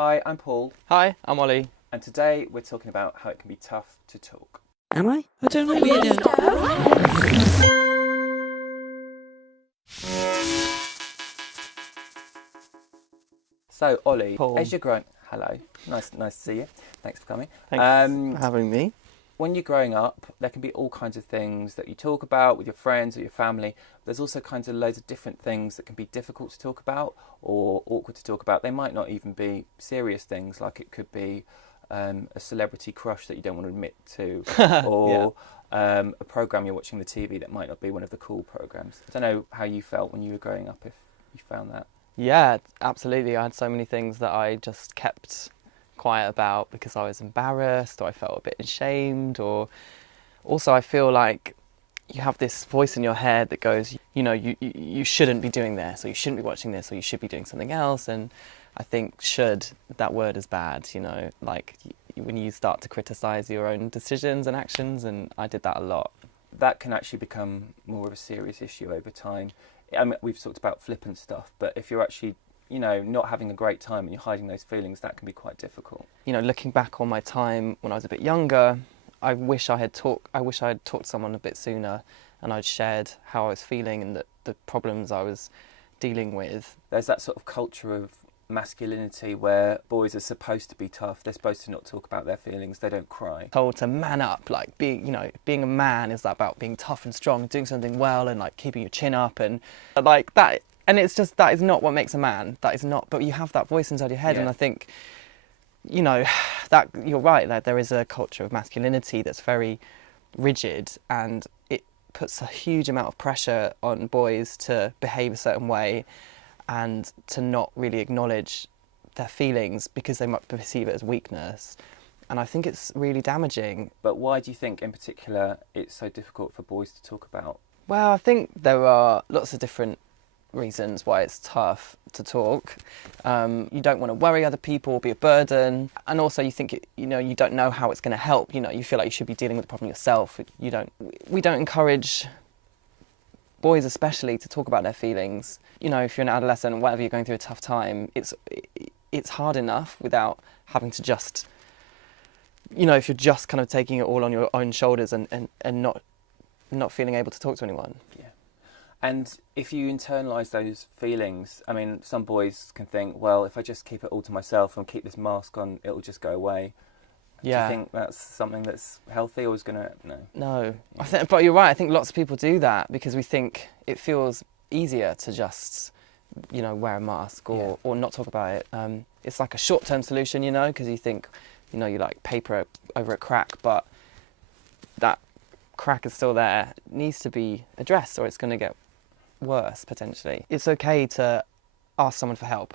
Hi, I'm Paul, Hi, I'm Ollie. and today we're talking about how it can be tough to talk. Am I? I don't know yet. So, Ollie, Paul. as you're growing... Hello, nice to see you. Thanks for coming. Thanks for having me. When you're growing up, there can be all kinds of things that you talk about with your friends or your family. There's also kinds of loads of different things that can be difficult to talk about or awkward to talk about. They might not even be serious things, like it could be a celebrity crush that you don't want to admit to, or a programme you're watching on the TV that might not be one of the cool programmes. I don't know how you felt when you were growing up, if you found that. Yeah, absolutely. I had so many things that I just kept quiet about because I was embarrassed or I felt a bit ashamed, or also I feel like you have this voice in your head that goes, you shouldn't be doing this, or you shouldn't be watching this, or you should be doing something else. And I think that word is bad, like when you start to criticise your own decisions and actions, and I did that a lot. That can actually become more of a serious issue over time. I mean, we've talked about flippant stuff, but if you're actually not having a great time and you're hiding those feelings, that can be quite difficult. Looking back on my time when I was a bit younger, I wish I had talked to someone a bit sooner, and I'd shared how I was feeling and the problems I was dealing with. There's that sort of culture of masculinity where boys are supposed to be tough. They're supposed to not talk about their feelings. They don't cry. Told to man up, like being a man is about being tough and strong, doing something well, and like keeping your chin up and like that. And it's just, that is not what makes a man. That is not. But you have that voice inside your head, Yeah. and I think, that you're right. Like there is a culture of masculinity that's very rigid, and it puts a huge amount of pressure on boys to behave a certain way and to not really acknowledge their feelings because they might perceive it as weakness. And I think it's really damaging. But why do you think in particular it's so difficult for boys to talk about? Well, I think there are lots of different reasons why it's tough to talk. You don't want to worry other people or be a burden, and also you think you don't know how it's going to help. You feel like you should be dealing with the problem yourself. We don't encourage boys especially to talk about their feelings. If you're an adolescent or whatever, you're going through a tough time, it's hard enough without having to just if you're just kind of taking it all on your own shoulders and not feeling able to talk to anyone. Yeah. And if you internalise those feelings, I mean, some boys can think, well, if I just keep it all to myself and keep this mask on, it'll just go away. Yeah. Do you think that's something that's healthy, or is going to... No. Yeah. But you're right. I think lots of people do that because we think it feels easier to just, wear a mask or not talk about it. It's like a short-term solution, because you think, you like paper over a crack, but that crack is still there. It needs to be addressed, or it's going to get worse potentially. It's okay to ask someone for help.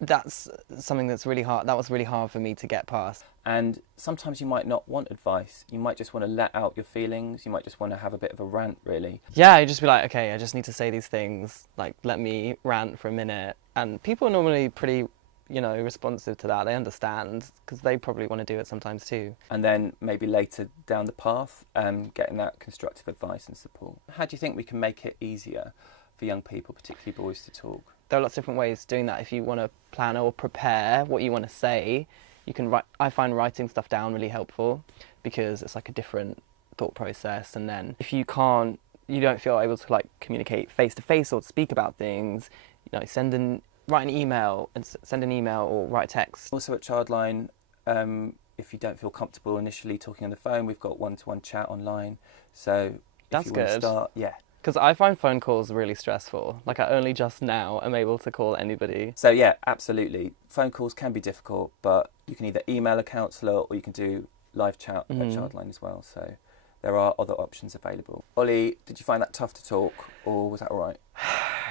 That's something that's really hard. That was really hard for me to get past. And sometimes you might not want advice. You might just want to let out your feelings. You might just want to have a bit of a rant, really. Yeah, you just be like, okay, I just need to say these things. Like, let me rant for a minute. And people are normally pretty, responsive to that. They understand because they probably want to do it sometimes too. And then maybe later down the path, getting that constructive advice and support. How do you think we can make it easier for young people, particularly boys, to talk? There are lots of different ways of doing that. If you want to plan or prepare what you want to say, you can write. I find writing stuff down really helpful because it's like a different thought process. And then if you don't feel able to like communicate face to face or speak about things, write an email and send an email or write a text. Also at Childline, if you don't feel comfortable initially talking on the phone, we've got one-to-one chat online. So that's if you want to good. start, yeah. Because I find phone calls really stressful. Like I only just now am able to call anybody. So yeah, absolutely. Phone calls can be difficult, but you can either email a counsellor or you can do live chat at Childline as well. So there are other options available. Ollie, did you find that tough to talk, or was that all right?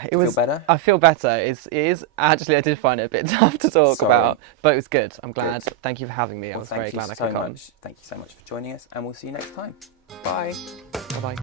Feel better? I feel better. It is actually, I did find it a bit tough to talk about, but it was good. I'm glad. Good. Thank you for having me. I was very glad I could come. Thank you so much for joining us, and we'll see you next time. Bye. Bye-bye.